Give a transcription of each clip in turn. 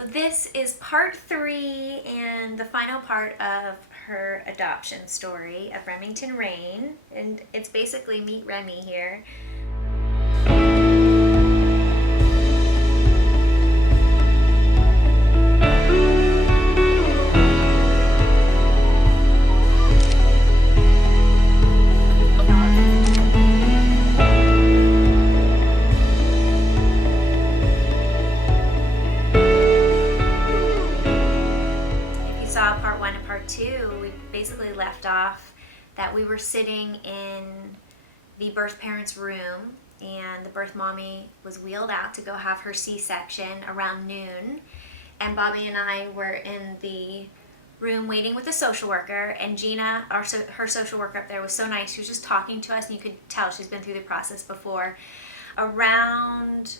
So this is part 3 and the final part of her adoption story of Remington Rain, and it's basically meet Remy here. We basically left off that we were sitting in the birth parents' room and the birth mommy was wheeled out to go have her C-section around noon, and Bobby and I were in the room waiting with the social worker, and Gina, her social worker up there, was so nice. She was just talking to us and you could tell she's been through the process before. Around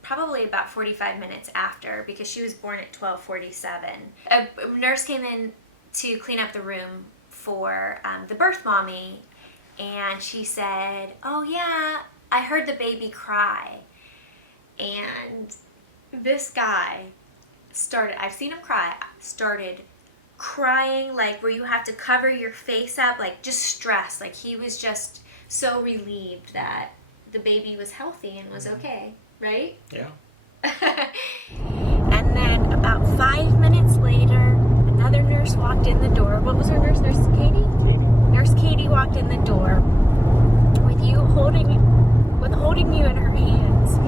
probably about 45 minutes after, because she was born at 12:47, a nurse came in to clean up the room for the birth mommy, and she said, "Oh yeah, I heard the baby cry." And this guy I've seen him cry, started crying like where you have to cover your face up, like just stressed, like he was just so relieved that the baby was healthy and was okay, right? Yeah. And then about 5 minutes later, another nurse walked in the door. What was her nurse? Nurse Katie? Nurse Katie walked in the door with holding you in her hands.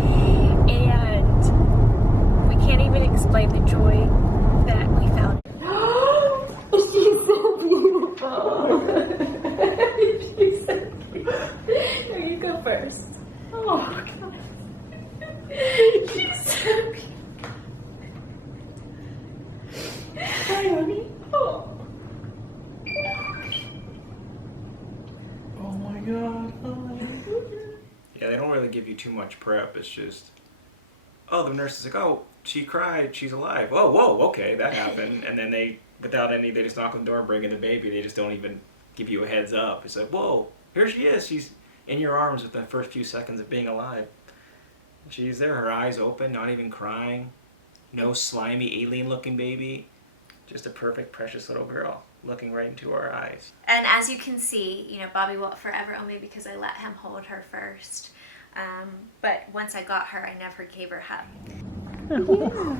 And we can't even explain the joy that we felt. She's so beautiful. She's so cute. Here, you go first. Oh, God. She's so cute. Hi, honey. Oh. Oh my God. Yeah, they don't really give you too much prep. It's just, oh, the nurse is like, oh, she cried, she's alive. Oh, whoa, okay, that happened. And then they just knock on the door and bring in the baby. They just don't even give you a heads up. It's like, whoa, here she is. She's in your arms with the first few seconds of being alive. She's there, her eyes open, not even crying. No slimy alien-looking baby. Just a perfect, precious little girl looking right into our eyes. And as you can see, Bobby will forever owe me because I let him hold her first. But once I got her, I never gave her a hug. Yeah.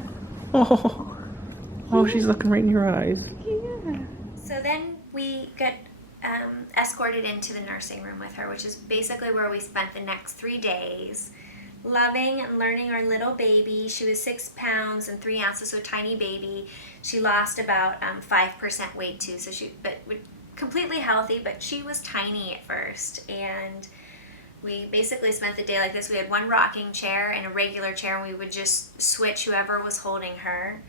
Oh, she's looking right in your eyes. Yeah. So then we got escorted into the nursing room with her, which is basically where we spent the next 3 days. Loving and learning our little baby. She was 6 pounds and 3 ounces, so a tiny baby. She lost about 5% weight too, so but completely healthy, but she was tiny at first. And we basically spent the day like this. We had one rocking chair and a regular chair, and we would just switch whoever was holding her.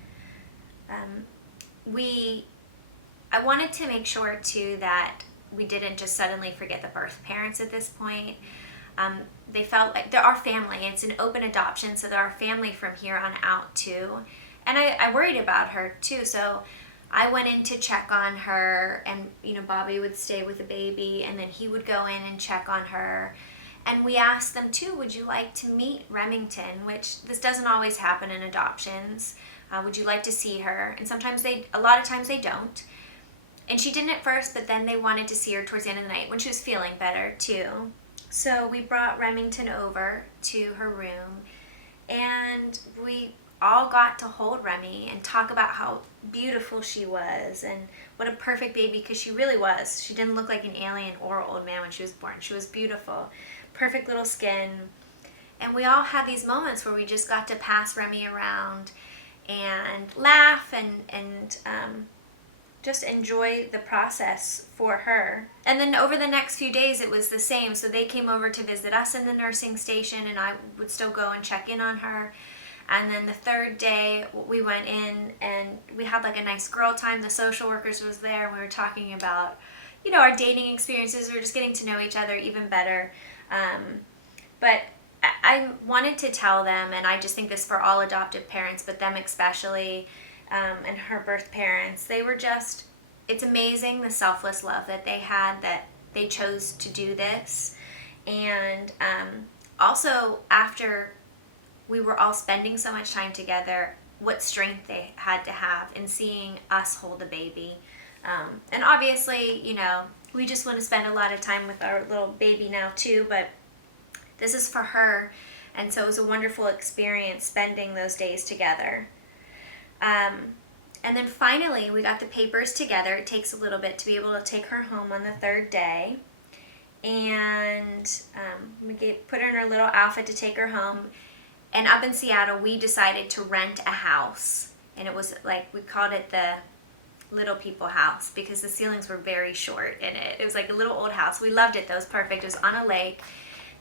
I wanted to make sure too that we didn't just suddenly forget the birth parents at this point. They felt like they're our family. It's an open adoption, so they're our family from here on out too. And I worried about her too, so I went in to check on her, and Bobby would stay with the baby, and then he would go in and check on her. And we asked them too, would you like to meet Remington, which this doesn't always happen in adoptions. Would you like to see her? And a lot of times they don't. And she didn't at first, but then they wanted to see her towards the end of the night when she was feeling better too. So we brought Remington over to her room, and we all got to hold Remy and talk about how beautiful she was and what a perfect baby, because she really was. She didn't look like an alien or an old man when she was born. She was beautiful, perfect little skin. And we all had these moments where we just got to pass Remy around and laugh and just enjoy the process for her. And then over the next few days it was the same. So they came over to visit us in the nursing station, and I would still go and check in on her. And then the third day we went in and we had like a nice girl time. The social workers was there, and we were talking about our dating experiences. We were just getting to know each other even better. But I wanted to tell them, and I just think this for all adoptive parents, but them especially, and her birth parents, it's amazing the selfless love that they had, that they chose to do this. And also, after we were all spending so much time together, what strength they had to have in seeing us hold a baby. And obviously, you know, we just want to spend a lot of time with our little baby now too, but this is for her. And so it was a wonderful experience spending those days together. And then finally, we got the papers together. It takes a little bit to be able to take her home on the third day. And we put her in her little outfit to take her home. And up in Seattle, we decided to rent a house. And it was like, we called it the Little People House because the ceilings were very short in it. It was like a little old house. We loved it though. It was perfect. It was on a lake.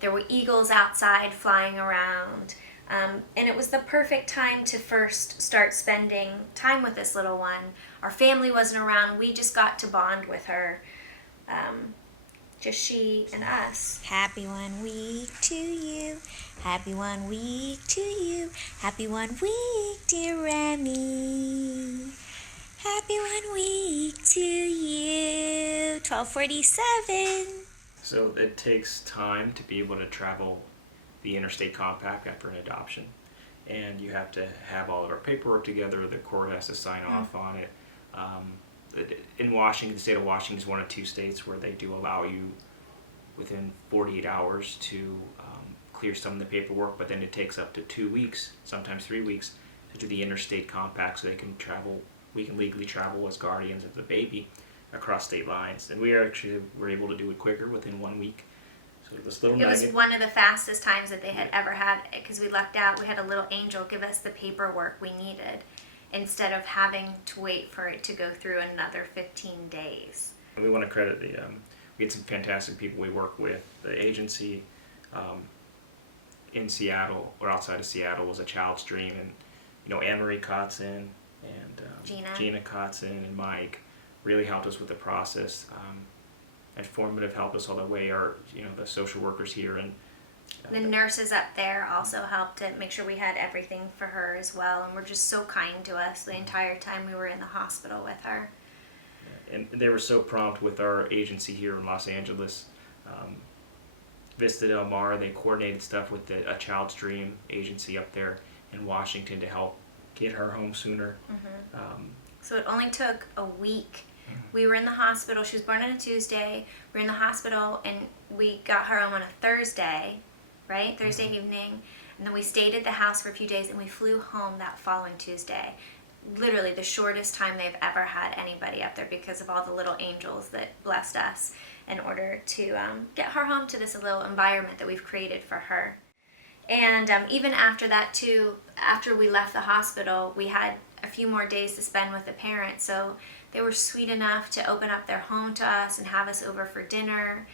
There were eagles outside flying around. And it was the perfect time to first start spending time with this little one. Our family wasn't around. We just got to bond with her. Just she and us. Happy 1 week to you. Happy 1 week to you. Happy 1 week, dear Remy. Happy 1 week to you. 1247. So it takes time to be able to travel the interstate compact after an adoption, and you have to have all of our paperwork together. The court has to sign off on it. In Washington, the state of Washington is one of 2 states where they do allow you within 48 hours to clear some of the paperwork, but then it takes up to 2 weeks, sometimes 3 weeks, to do the interstate compact so they can travel. We can legally travel as guardians of the baby across state lines, and we were able to do it quicker within 1 week. So this little It was nugget. one of the fastest times that they had ever had because we lucked out. We had a little angel give us the paperwork we needed instead of having to wait for it to go through another 15 days. We want to credit we had some fantastic people we work with. The agency in Seattle or outside of Seattle was a child's dream, and you know, Anne-Marie Kotzen and Gina Kotzen and Mike really helped us with the process. Informative helped us all the way. The social workers here and The nurses up there also helped to make sure we had everything for her as well, and were just so kind to us the entire time we were in the hospital with her. and they were so prompt with our agency here in Los Angeles. Vista Del Mar, they coordinated stuff with a Child's Dream agency up there in Washington to help get her home sooner. So it only took a week. We were in the hospital. She was born on a Tuesday. We were in the hospital, and we got her home on a Thursday, right? Thursday evening. And then we stayed at the house for a few days, and we flew home that following Tuesday. Literally the shortest time they've ever had anybody up there because of all the little angels that blessed us in order to get her home to this little environment that we've created for her. And even after that too, after we left the hospital, we had a few more days to spend with the parents. So they were sweet enough to open up their home to us and have us over for dinner.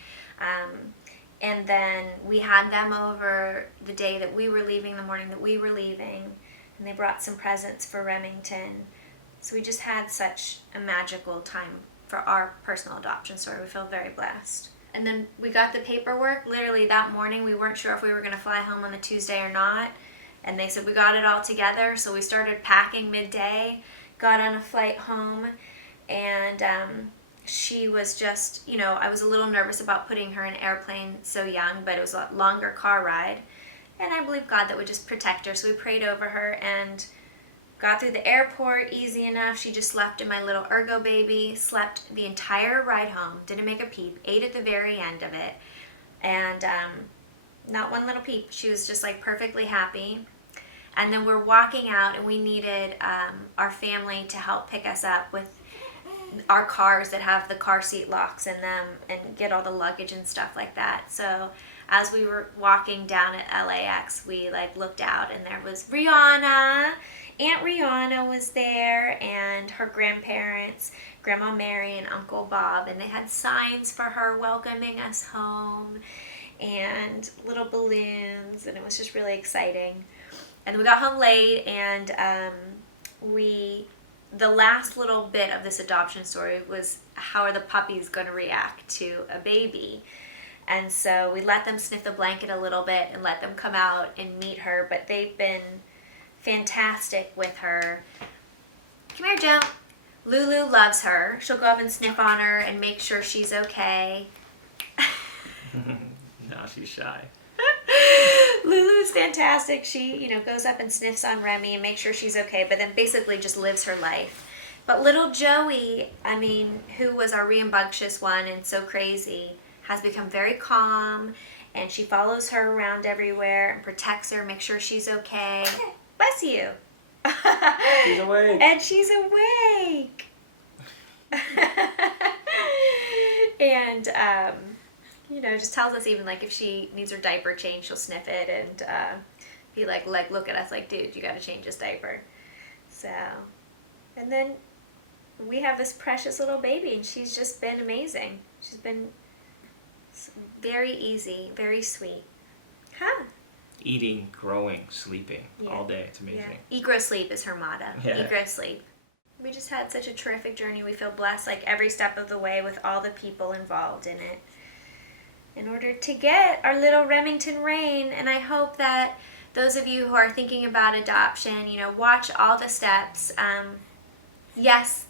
And then we had them over the day that we were leaving, the morning that we were leaving. And they brought some presents for Remington. So we just had such a magical time for our personal adoption story. We feel very blessed. And then we got the paperwork literally that morning. We weren't sure if we were going to fly home on the Tuesday or not. And they said we got it all together. So we started packing midday, got on a flight home. And she was just, I was a little nervous about putting her in an airplane so young, but it was a longer car ride. And I believe God that would just protect her. So we prayed over her and got through the airport easy enough. She just slept in my little Ergo baby, slept the entire ride home, didn't make a peep, ate at the very end of it. And not one little peep. She was just like perfectly happy. And then we're walking out, and we needed our family to help pick us up with our cars that have the car seat locks in them and get all the luggage and stuff like that. So as we were walking down at LAX, we looked out, and there was Rihanna. Aunt Rihanna was there, and her grandparents, Grandma Mary and Uncle Bob, and they had signs for her welcoming us home and little balloons, and it was just really exciting. And we got home late, and the last little bit of this adoption story was how are the puppies going to react to a baby. And so we let them sniff the blanket a little bit and let them come out and meet her, but they've been fantastic with her. Come here, Joe. Lulu loves her. She'll go up and sniff on her and make sure she's okay. No, she's shy. Lulu's fantastic. She, goes up and sniffs on Remy and makes sure she's okay, but then basically just lives her life. But little Joey, who was our rambunctious one and so crazy, has become very calm, and she follows her around everywhere and protects her, makes sure she's okay. Bless you. She's awake. And she's awake. And, just tells us even, like, if she needs her diaper changed, she'll sniff it and be like, look at us like, dude, you got to change this diaper. So, and then we have this precious little baby, and she's just been amazing. She's been very easy, very sweet. Huh? Eating, growing, sleeping all day. It's amazing. Yeah. Eat, grow, sleep is her motto. Yeah. Eat, grow, sleep. We just had such a terrific journey. We feel blessed, like, every step of the way with all the people involved in it, in order to get our little Remington Rain. And I hope that those of you who are thinking about adoption, watch all the steps. Yes,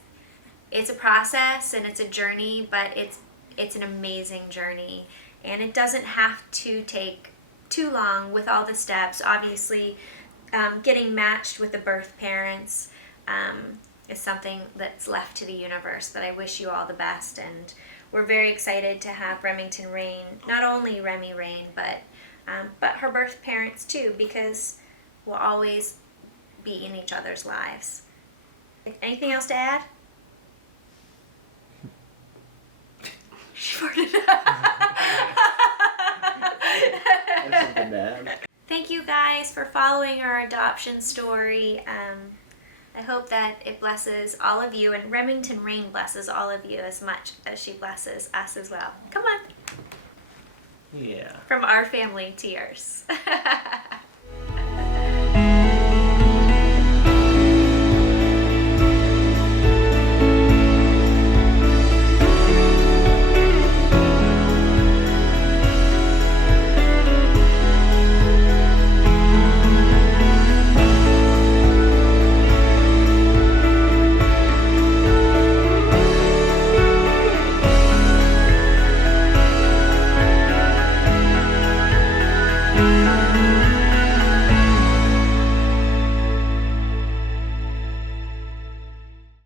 it's a process and it's a journey, but it's an amazing journey, and it doesn't have to take too long with all the steps. Obviously, getting matched with the birth parents is something that's left to the universe, but I wish you all the best, and we're very excited to have Remington Rain, not only Remy Rain, but her birth parents too, because we'll always be in each other's lives. Anything else to add? She farted. That's something bad. Thank you guys for following our adoption story. I hope that it blesses all of you, and Remington Rain blesses all of you as much as she blesses us as well. Come on. Yeah. From our family to yours.